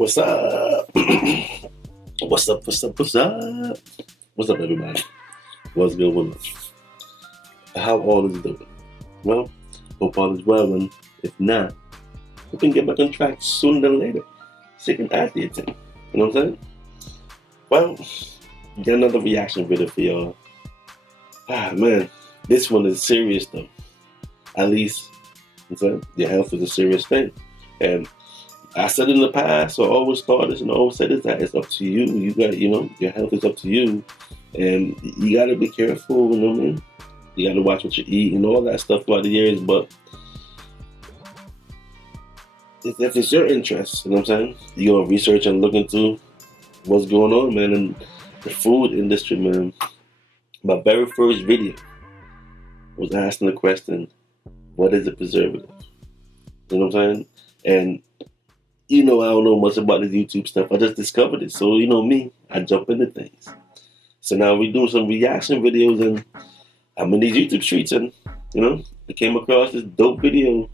What's up? What's up? What's up? What's up? What's up, everybody? What's good with us? How all is doing? Well, hope all is well, and if not, we can get back on track sooner than later. Sick and athlete thing. You know what I'm saying? Well, get another reaction video for y'all. Man, this one is serious though. At least, you know what I'm saying, your health is a serious thing. And I said in the past, I always thought this and I always said this, that it's up to you. You got, your health is up to you. And you got to be careful, you know what I mean? You got to watch what you eat and all that stuff throughout the years. But if it's your interest, you know what I'm saying? You're going to research and look into what's going on, man, in the food industry, man. My very first video was asking the question, what is a preservative? You know what I'm saying? And I don't know much about this YouTube stuff. I just discovered it. So, me, I jump into things. So now we're doing some reaction videos, and I'm in these YouTube streets, and, I came across this dope video.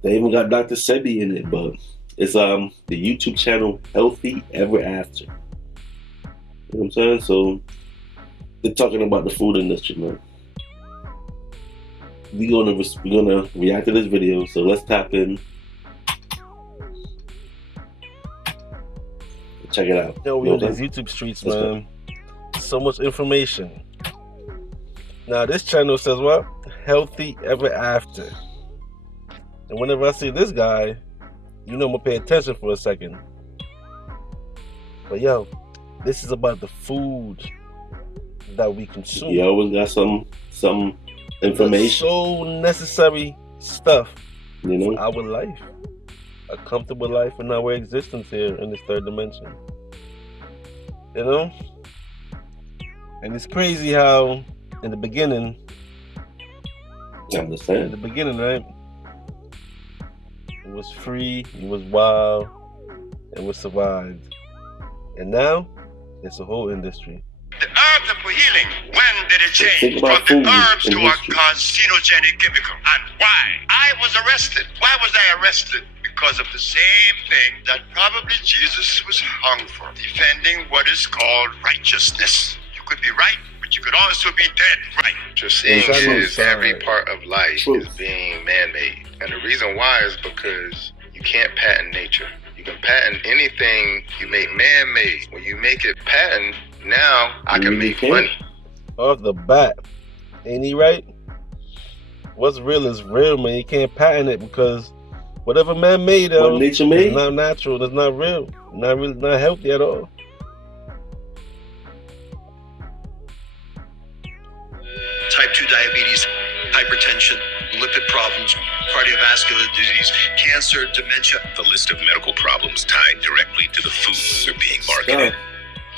They even got Dr. Sebi in it, but it's the YouTube channel Healthy Ever After. You know what I'm saying? So they're talking about the food industry, man. We're gonna react to this video, so let's tap in. Check it out. Yo, we're on these YouTube streets, man. So much information. Now, this channel says what? Healthy Ever After. And whenever I see this guy, I'm gonna pay attention for a second. But yo, this is about the food that we consume. You always got some information. So necessary stuff for our life. A comfortable life in our existence here in this third dimension. And it's crazy how in the beginning, I understand. in the beginning, right? It was free, it was wild, and we survived. And now, it's a whole industry. The herbs are for healing. When did it change from the herbs to a carcinogenic chemical? And why? I was arrested. Why was I arrested? Because of the same thing that probably Jesus was hung for, defending what is called righteousness. You could be right, but you could also be dead right. What you're seeing is every part of life is being man-made. And the reason why is because you can't patent nature. You can patent anything you make man-made. When you make it patent, now I can make money. Off the bat, ain't he right? What's real is real, man. You can't patent it because whatever man made, what nature made, it's not natural. It's not real. Not healthy at all. Type 2 diabetes, hypertension, lipid problems, cardiovascular disease, cancer, dementia. The list of medical problems tied directly to the foods are being marketed.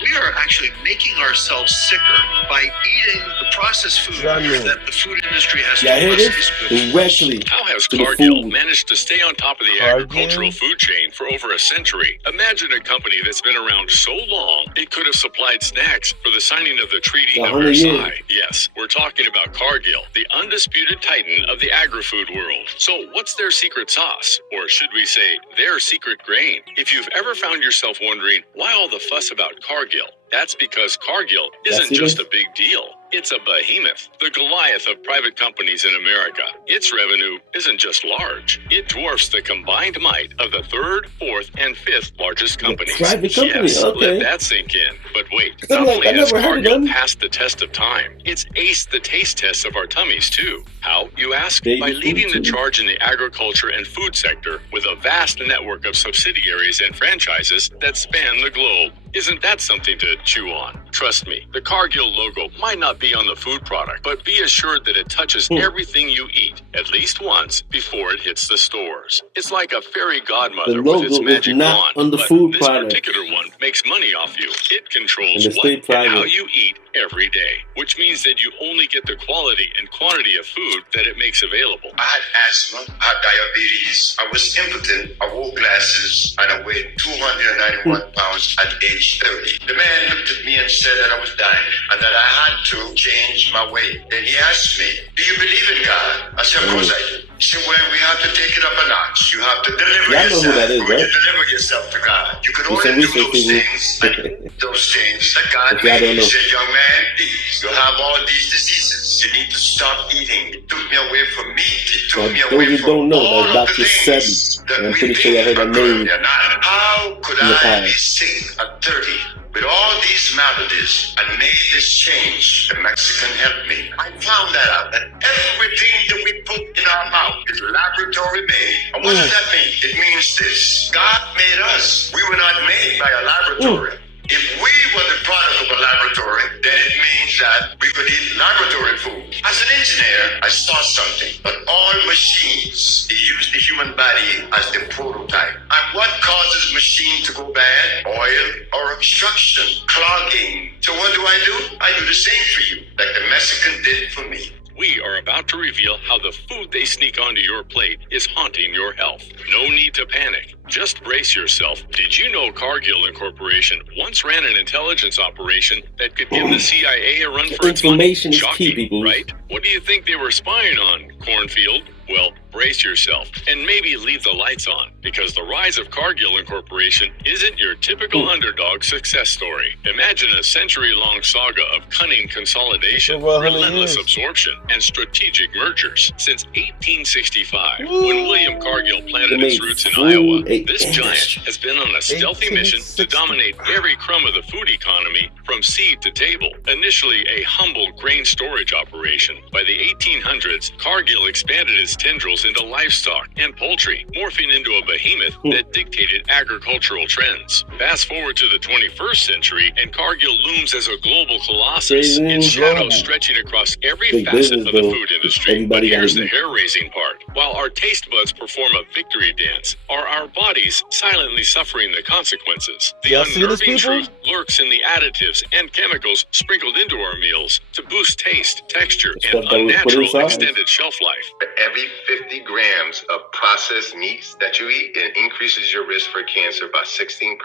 We are actually making ourselves sicker by eating the processed food that the food industry has told us is good. Directly. How has Cargill managed to stay on top of the agricultural food chain for over a century? Imagine a company that's been around so long, it could have supplied snacks for the signing of the Treaty of Versailles. Yes, we're talking about Cargill, the undisputed titan of the agri-food world. So what's their secret sauce? Or should we say, their secret grain? If you've ever found yourself wondering, why all the fuss about Cargill? That's because Cargill isn't just a big deal. It's a behemoth, the Goliath of private companies in America. Its revenue isn't just large. It dwarfs the combined might of the third, fourth, and fifth largest companies. Yes, let that sink in. But wait, not only has Cargill passed the test of time, it's aced the taste tests of our tummies too. How, you ask? By leading the charge in the agriculture and food sector with a vast network of subsidiaries and franchises that span the globe. Isn't that something to chew on? Trust me, the Cargill logo might not be on the food product, but be assured that it touches everything you eat at least once before it hits the stores. It's like a fairy godmother with its magic wand, on the but food this product. particular one makes money off you. It controls what and how you eat every day, which means that you only get the quality and quantity of food that it makes available. I had asthma, I had diabetes, I was impotent, I wore glasses, and I weighed 291 pounds at age 30. The man looked at me and said that I was dying and that I had to change my weight. Then he asked me, do you believe in God? I said, of course I do. He So when we have to take it up a notch, you have to deliver Y'all know who yourself. that is, When right? you deliver yourself to God, you can Do only some do research, those people. things that God If y'all made. don't He know. said, young man, please, you have all these diseases. You need to stop eating. He took me away from meat. He took me Those away who from don't know, all that's of the Dr. things Sebi. that And I'm we pretty sure y'all think heard are that good. name They're not. How could in the I be past. sick at 30 with all these maladies and made this change? The Mexican helped me. I found that out, that everything that we put in our mouth is laboratory made. And what does that mean? It means this. God made us. We were not made by a laboratory. If we were the product of a laboratory, then it means that we could eat laboratory food. As an engineer, I saw something. But all machines, they use the human body as the prototype. And what causes machine to go bad? Oil or obstruction, clogging. So what do? I do the same for you, like the Mexican did for me. We are about to reveal how the food they sneak onto your plate is haunting your health. No need to panic. Just brace yourself. Did you know Cargill Incorporation once ran an intelligence operation that could give the CIA a run for its money? Information is key, Shocking, people. right? What do you think they were spying on, Cornfield? Well, brace yourself and maybe leave the lights on, because the rise of Cargill Incorporation isn't your typical underdog success story. Imagine a century-long saga of cunning consolidation, relentless absorption, and strategic mergers. Since 1865, when William Cargill planted his roots in Iowa, this giant has been on a stealthy mission to dominate every crumb of the food economy from seed to table. Initially a humble grain storage operation, by the 1800s, Cargill expanded its tendrils into livestock and poultry, morphing into a behemoth that dictated agricultural trends. Fast forward to the 21st century, and Cargill looms as a global colossus, its shadow stretching across every facet of the food industry. But here's the hair-raising part. While our taste buds perform a victory dance, are our bodies silently suffering the consequences? The unnerving truth lurks in the additives and chemicals sprinkled into our meals to boost taste, texture, and unnatural extended shelf life. For every 50 grams of processed meats that you eat, it increases your risk for cancer by 16%.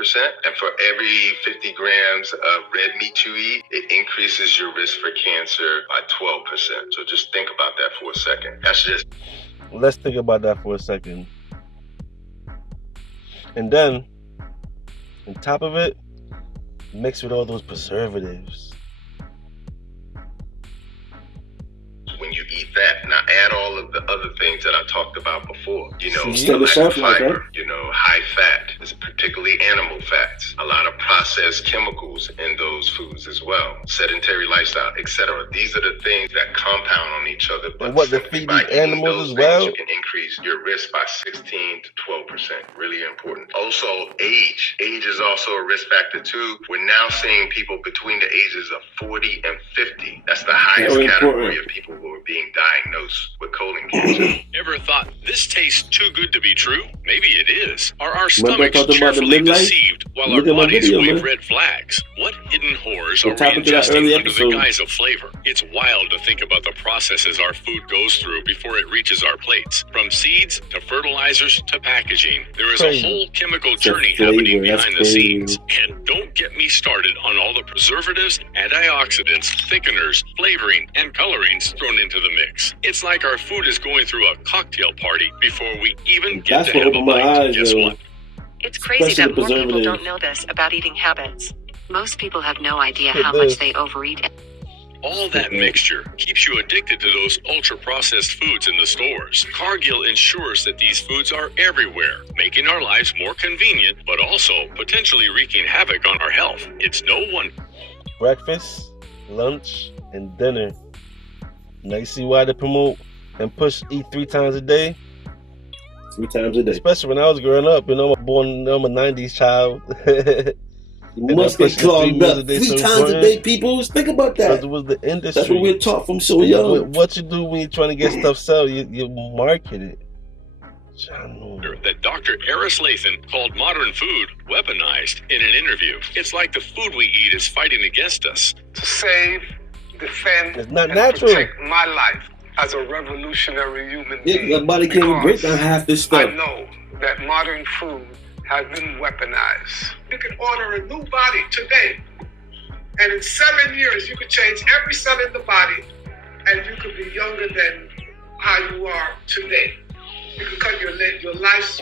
And for every 50 grams of red meat you eat, it increases your risk for cancer by 12%. So just think about that for a second. That's just... Let's think about that for a second. And then, on top of it, mixed with all those preservatives. When you eat that, now add all of the other things that I talked about before. You know, lack of fiber, you know, high fat, particularly animal fats, a lot of processed chemicals in those foods as well, sedentary lifestyle, etc. These are the things that compound on each other. But and what they feed the animals as well, you can increase your risk by 16 to 12%. Really important. Also, age. Age is also a risk factor too. We're now seeing people between the ages of 40 and 50. That's the highest category of people who are being diagnosed with colon cancer. Ever thought this tastes too good to be true? Maybe it is. Are our stomachs cheerfully deceived while our bodies wave red flags? What hidden horrors are we ingesting under the guise of flavor? It's wild to think about the processes our food goes through before it reaches our plates. From seeds to fertilizers to packaging, there is a whole chemical journey happening behind the scenes. And don't get me started on all the preservatives, antioxidants, thickeners, flavoring, and colorings thrown into the mix. It's like our food is going through a cocktail party before we even get to have a bite. Guess what? It's crazy that more people don't know this about eating habits. Most people have no idea how much they overeat. All that mixture keeps you addicted to those ultra-processed foods in the stores. Cargill ensures that these foods are everywhere, making our lives more convenient, but also potentially wreaking havoc on our health. It's no wonder. Breakfast, lunch, and dinner. Now you see why they promote and push eat 3 times a day? 3 times a day. Especially when I was growing up, you know, I'm a 90s child. You must get clogged up 3 times a day, people. Think about that. Because it was the industry. That's what we're taught from so young. What you do when you're trying to get stuff sold, you market it. That Dr. Eris Lathan called modern food weaponized in an interview. It's like the food we eat is fighting against us. To save, defend, it's not and natural. Protect my life as a revolutionary human being. Yeah, nobody can break down half this stuff. I know that modern food has been weaponized. You can order a new body today, and in 7 years, you could change every cell in the body, and you could be younger than how you are today. You can cut your life's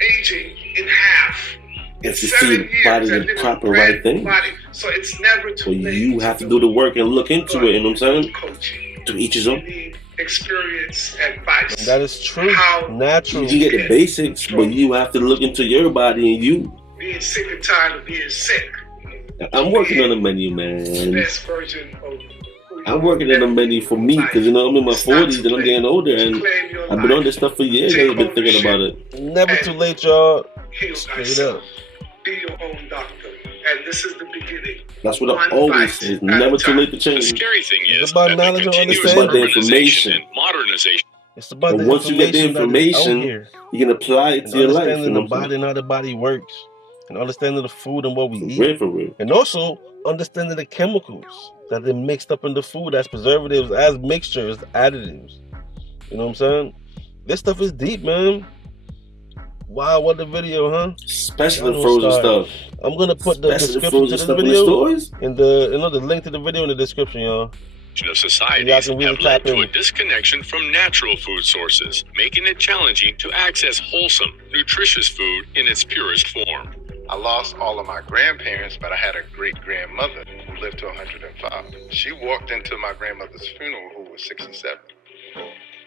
aging in half. If you see the body the proper right thing. So it's never too late. You have to do the work and look into it, you know what I'm saying? Coaching. To each his own. Experience, advice. And that is true. Natural. You get the basics, but you have to look into your body and you. Being sick and tired of being sick. I'm working on a menu, man. The best version of I'm working on a menu for me because, you know, I'm in my 40s and I'm getting older and I've been on this stuff for years. I've been thinking about it. Never too late, y'all. Straight up. Be your own doctor. And this is the beginning. That's what I always say. It's never too late to change. The scary thing is about knowledge and understanding. It's about the information. And modernization. It's about the once you get the information, you can apply it to your life. Understanding the body and how the body works. And understanding the food and what we eat. Real for real. And also understanding the chemicals that they mixed up in the food as preservatives, as mixtures, additives. You know what I'm saying? This stuff is deep, man. Wow, what the video, huh? Especially the frozen stuff. I'm gonna put the description to the video in the link to the video in the description, y'all. Of societies have led to a disconnection from natural food sources, making it challenging to access wholesome, nutritious food in its purest form. I lost all of my grandparents, but I had a great-grandmother who lived to 105. She walked into my grandmother's funeral, who was 67.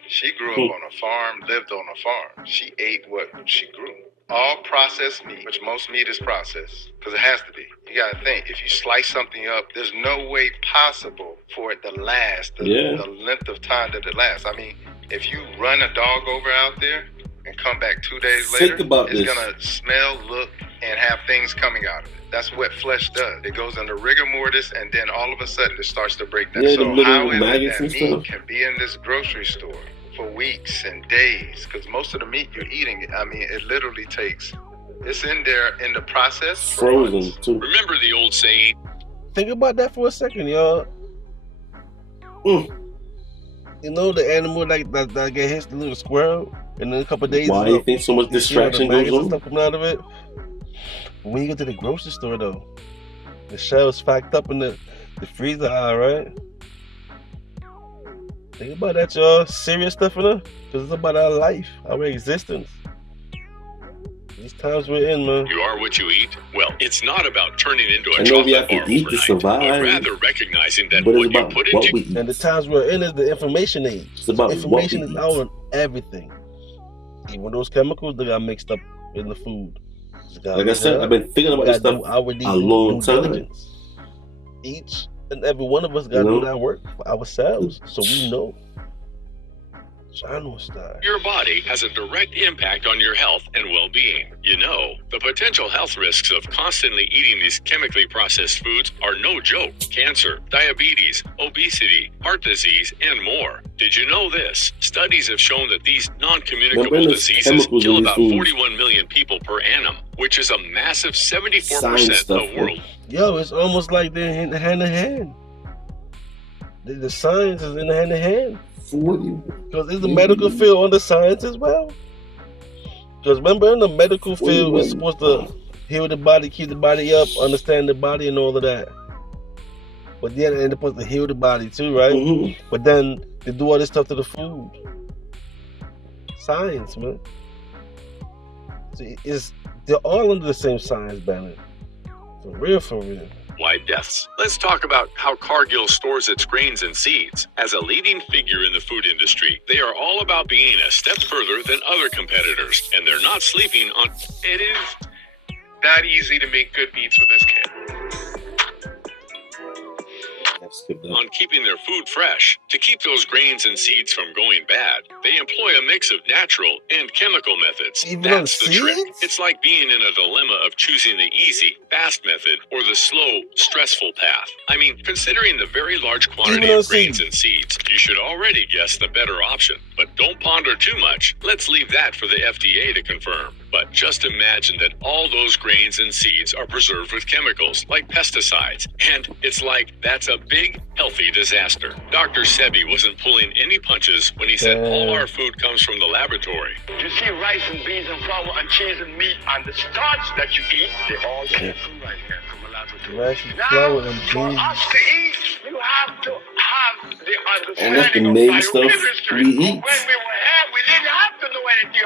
She grew up on a farm, lived on a farm. She ate what she grew. All processed meat, which most meat is processed, because it has to be. You got to think, if you slice something up, there's no way possible for it to last the length of time that it lasts. I mean, if you run a dog over out there and come back 2 days later, it's going to smell, look, and have things coming out of it. That's what flesh does. It goes into rigor mortis, and then all of a sudden it starts to break down. So how is it that meat can be in this grocery store for weeks and days? Because most of the meat you're eating, I mean, it literally takes, it's in there in the process. Frozen too. Remember the old saying? Think about that for a second, y'all. You know the animal that get hit, the little squirrel, and then a couple of days. Why do you think so much distraction goes on? Stuff coming out of it. When you go to the grocery store, though, the shelves packed up in the freezer aisle, right? Think about that, y'all. Serious stuff in there, because it's about our life, our existence. These times we're in, man. You are what you eat. Well, it's not about turning into a chocolate bar overnight, but rather recognizing that what you put into. And the times we're in is the information age. It's about information is out on everything. Even those chemicals that got mixed up in the food. Like I said, I've been thinking about this stuff a long time. Each and every one of us got to do that work for ourselves, so we know. Your body has a direct impact on your health and well-being. You know, the potential health risks of constantly eating these chemically processed foods are no joke. Cancer, diabetes, obesity, heart disease, and more. Did you know this? Studies have shown that these non-communicable diseases kill about 41 million people per annum, which is a massive 74% of the world. Yo, it's almost like they're hand in hand. The science is in hand in hand. Because is the medical field on the science as well? Because remember, in the medical field, we're supposed to heal the body, keep the body up, understand the body, and all of that. But then they're supposed to heal the body too, right? But then they do all this stuff to the food. Science, man. See, they're all under the same science banner. For real, for real. Why deaths? Let's talk about how Cargill stores its grains and seeds. As a leading figure in the food industry, they are all about being a step further than other competitors, and they're not sleeping on. It is that easy to make good beats with this kid. On keeping their food fresh. To keep those grains and seeds from going bad, they employ a mix of natural and chemical methods. That's the trick. It's like being in a dilemma of choosing the easy, fast method or the slow, stressful path. I mean, considering the very large quantity of grains and seeds, you should already guess the better option. But don't ponder too much. Let's leave that for the FDA to confirm. But just imagine that all those grains and seeds are preserved with chemicals like pesticides. And it's like that's a big, healthy disaster. Dr. Sebi wasn't pulling any punches when he said all our food comes from the laboratory. You see rice and beans and flour and cheese and meat and the starch that you eat, they all came from right here from a laboratory. Rice and flour and beans. For us to eat, you have to have the understanding and that's the main stuff we eat. When we were here, we didn't have to know anything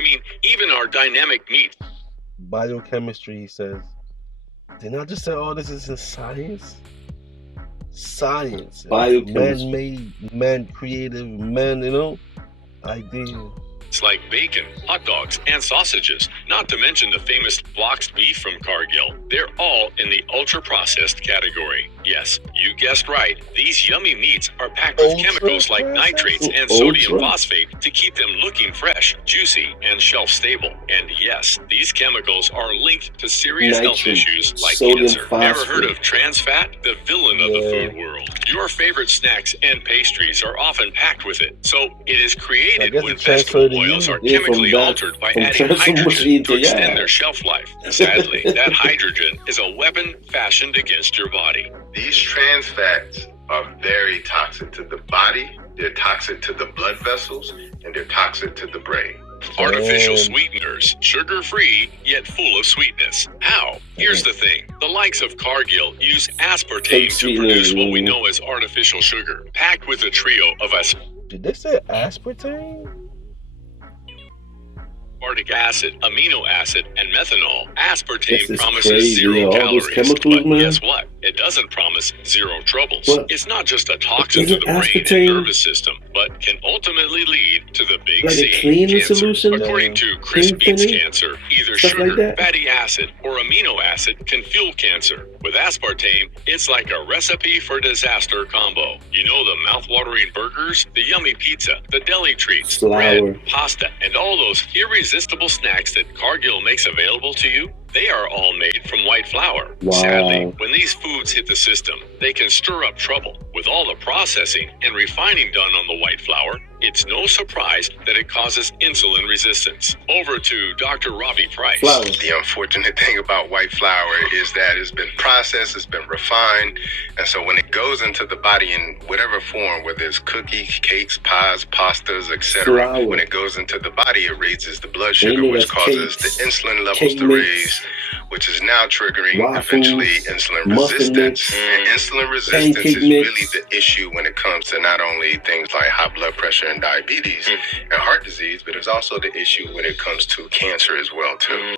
I mean, even our dynamic meat. Biochemistry, he says. Didn't I just say all this is in science? Science. Man-made, man-creative, idea. It's like bacon, hot dogs, and sausages, not to mention the famous boxed beef from Cargill. They're all in the ultra-processed category. Yes, you guessed right. These yummy meats are packed with chemicals like nitrates and sodium phosphate to keep them looking fresh, juicy, and shelf-stable. And yes, these chemicals are linked to serious health issues like cancer. Ever heard of trans fat? The villain of the food world. Your favorite snacks and pastries are often packed with it. So it is created when vegetable oils are chemically altered by adding hydrogen to extend their shelf life. Sadly, that hydrogen is a weapon fashioned against your body. These trans fats are very toxic to the body, they're toxic to the blood vessels, and they're toxic to the brain. Artificial sweeteners, sugar-free, yet full of sweetness. How? Here's the thing. The likes of Cargill use aspartame to produce what we know as artificial sugar, packed with a trio of Did they say aspartame? aspartic acid, amino acid, and methanol. Aspartame promises zero calories, but guess what? It doesn't promise zero troubles. It's not just a toxin to the brain and nervous system, but can ultimately lead to the big C, cancer. According to Chris Beats Cancer, either sugar, fatty acid, or amino acid can fuel cancer. With aspartame, it's like a recipe for disaster combo. You know, the mouth-watering burgers, the yummy pizza, the deli treats, bread, pasta, and all those irresistible snacks that Cargill makes available to you? They are all made from white flour. Sadly, when these foods hit the system, they can stir up trouble. With all the processing and refining done on the white flour, it's no surprise that it causes insulin resistance. Over to Dr. Robbie Price. The unfortunate thing about white flour is that it's been processed, it's been refined, and so when it goes into the body in whatever form, whether it's cookies, cakes, pies, pastas, etc., when it goes into the body, it raises the blood sugar, which causes the insulin levels to raise, which is now triggering eventually insulin resistance. And insulin resistance is really the issue when it comes to not only things like high blood pressure and diabetes and heart disease, but it's also the issue when it comes to cancer as well too.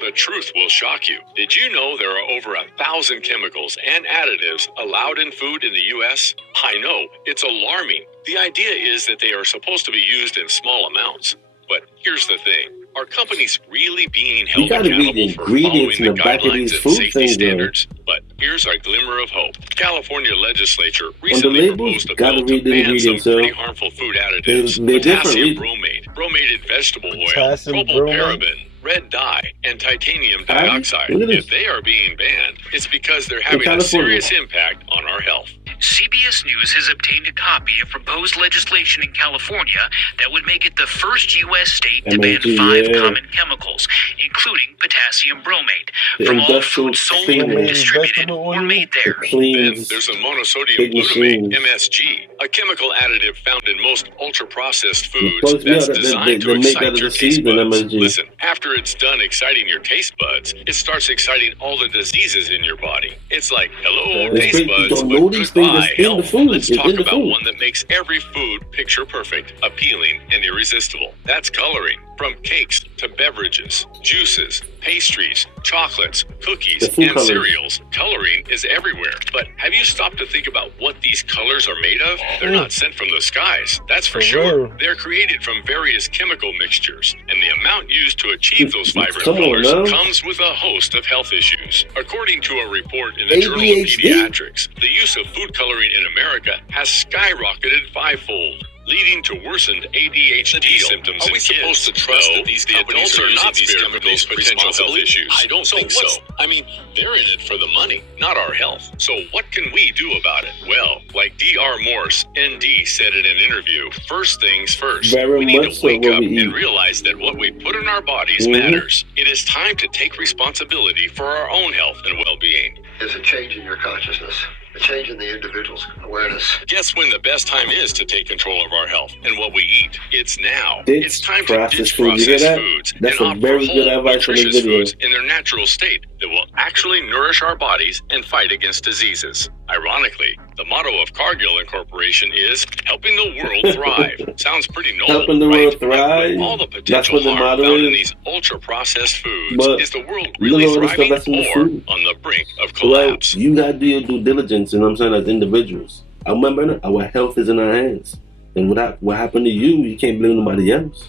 The truth will shock you. Did you know there are over 1,000 chemicals and additives allowed in food in the U.S.? I know, it's alarming. The idea is that they are supposed to be used in small amounts. But here's the thing. Are companies really being held accountable for following the guidelines and safety standards? But here's our glimmer of hope. California legislature recently proposed a bill to ban some pretty harmful food additives. Potassium bromate, bromated vegetable oil, propylparaben, red dye, and titanium dioxide. If they are being banned, it's because they're having a serious impact on our health. CBS News has obtained a copy of proposed legislation in California that would make it the first U.S. state to ban 5 common chemicals, including potassium bromate, from all foods sold, distributed, or made there. Then there's a monosodium glutamate, MSG, a chemical additive found in most ultra-processed foods that's designed to excite your taste buds. Listen, after it's done exciting your taste buds, it starts exciting all the diseases in your body. It's like, hello, taste buds, but goodbye, health. Let's talk about one that makes every food picture perfect, appealing, and irresistible. That's coloring. From cakes to beverages, juices, pastries, chocolates, cookies, and cereals, coloring is everywhere. But have you stopped to think about what these colors are made of? They're not sent from the skies, that's for sure. They're created from various chemical mixtures, and the amount used to achieve those vibrant colors comes with a host of health issues. According to a report in the Journal of Pediatrics, the use of food coloring in America has skyrocketed 5-fold, leading to worsened ADHD symptoms in kids. Are we supposed to trust that these adults are not spared from these potential health issues? I don't think so. I mean, they're in it for the money, not our health. So what can we do about it? Well, like D.R. Morse, ND, said in an interview, first things first. We need to wake up and realize that what we put in our bodies matters. It is time to take responsibility for our own health and well-being. There's a change in your consciousness. A change in the individual's awareness. Guess when the best time is to take control of our health and what we eat? It's now. It's time to ditch processed foods and opt for whole, nutritious foods in their natural state that will actually nourish our bodies and fight against diseases. Ironically, the motto of Cargill Incorporation is helping the world thrive. Sounds pretty noble, helping the right? world thrive. All the potential harm found in these ultra-processed foods. But is the world really thriving or on the brink of collapse? Well, you gotta do your due diligence, you know what I'm saying, as individuals. I remember our health is in our hands. And what happened to you can't blame nobody else.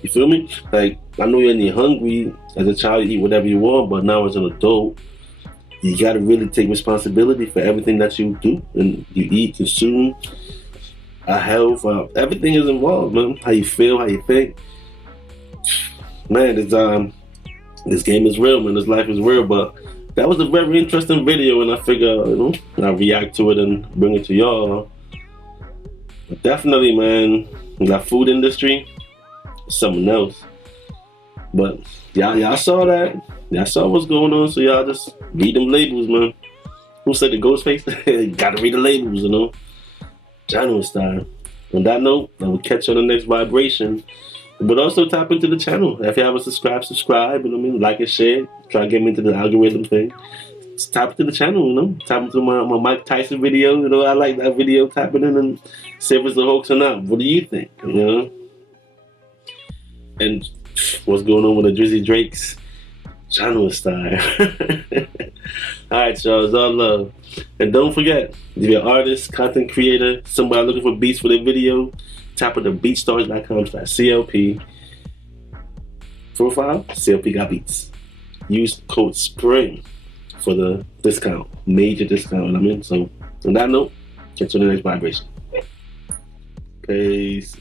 You feel me? Like, I know you're hungry. As a child, you eat whatever you want, but now as an adult, you gotta really take responsibility for everything that you do and you eat, consume. Our health, everything is involved, man. How you feel, how you think. Man, this game is real, man. This life is real. But that was a very interesting video, and I figure, I'll react to it and bring it to y'all. But definitely, man, that food industry is something else. But y'all saw that. Y'all saw what's going on, so y'all just read them labels, man. Who said the ghost face? Gotta read the labels, Channel style. On that note, I will catch you on the next vibration. But also tap into the channel. If you haven't subscribe, like and share. Try to get me into the algorithm thing. Just tap into the channel, Tap into my Mike Tyson video. I like that video. Tap it in and see if it's a hoax or not. What do you think? And what's going on with the Drizzy Drakes? Channel style. Alright, y'all. It's all love. And don't forget, if you're an artist, content creator, somebody looking for beats for their video, tap into beatstars.com/CLP. Profile, CLP got beats. Use code SPRING for the discount. Major discount, So, on that note, catch you on the next vibration. Peace.